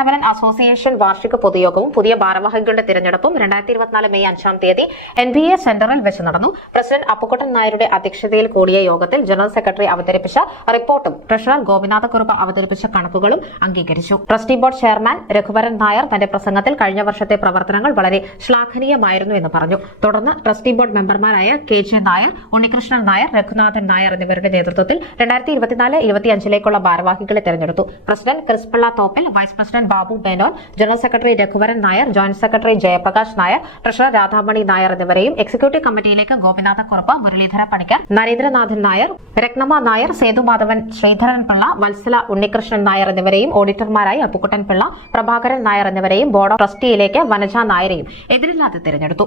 Benevolent association വാർഷിക പൊതുയോഗവും പുതിയ ഭാരവാഹികളുടെ തിരഞ്ഞെടുപ്പും 2024 മെയ് 5-ാം തീയതി NBA സെന്ററിൽ വെച്ച് നടന്നു. പ്രസിഡന്റ് അപ്പുക്കുട്ടൻ നായരുടെ അധ്യക്ഷതയിൽ കൂടിയ യോഗത്തിൽ ജനറൽ സെക്രട്ടറി അവതരിപ്പിച്ച റിപ്പോർട്ടും ട്രഷറർ ഗോപിനാഥക്കുറുപ്പ് അവതരിപ്പിച്ച കണക്കുകളും അംഗീകരിച്ചു. Trustee board chairman Raghuvaran Nair തന്റെ പ്രസംഗത്തിൽ കഴിഞ്ഞ വർഷത്തെ പ്രവർത്തനങ്ങൾ വളരെ ശ്ലാഘനീയമായിരുന്നു എന്ന് പറഞ്ഞു. തുടർന്ന് ട്രസ്റ്റി ബോർഡ് മെമ്പർമാരായ KJ നായർ, ഉണ്ണികൃഷ്ണൻ നായർ, രഘുനാഥൻ നായർ എന്നിവരുടെ നേതൃത്വത്തിൽ 2024-25 ഭാരവാഹികളെ തെരഞ്ഞെടുത്തു. President ക്രിസ്പിള്ള Thoppil, vice president Babu ബേനോൻ, general secretary Raghuvaran Nair, joint secretary Jayaprakash Nair, treasurer Radhamani Nair എന്നിവരെയും എക്സിക്യൂട്ടീവ് കമ്മിറ്റിയിലേക്ക് ഗോപിനാഥക്കുറുപ്പ്, മുരളീധര പണിക്കർ, നരേന്ദ്രനാഥൻ നായർ, രത്നമ്മ നായർ, സേതുമാധവൻ, ശ്രീധരൻ പിള്ള, വത്സല, ഉണ്ണികൃഷ്ണൻ നായർ എന്നിവരെയും ഓഡിറ്റർമാരായി അപ്പുക്കുട്ടൻ പിള്ള, പ്രഭാകരൻ നായർ എന്നിവരെയും ബോർഡ് ഓഫ് ട്രസ്റ്റിയിലേക്ക് വനജ നായരെയും എതിരില്ലാതെ തെരഞ്ഞെടുത്തു.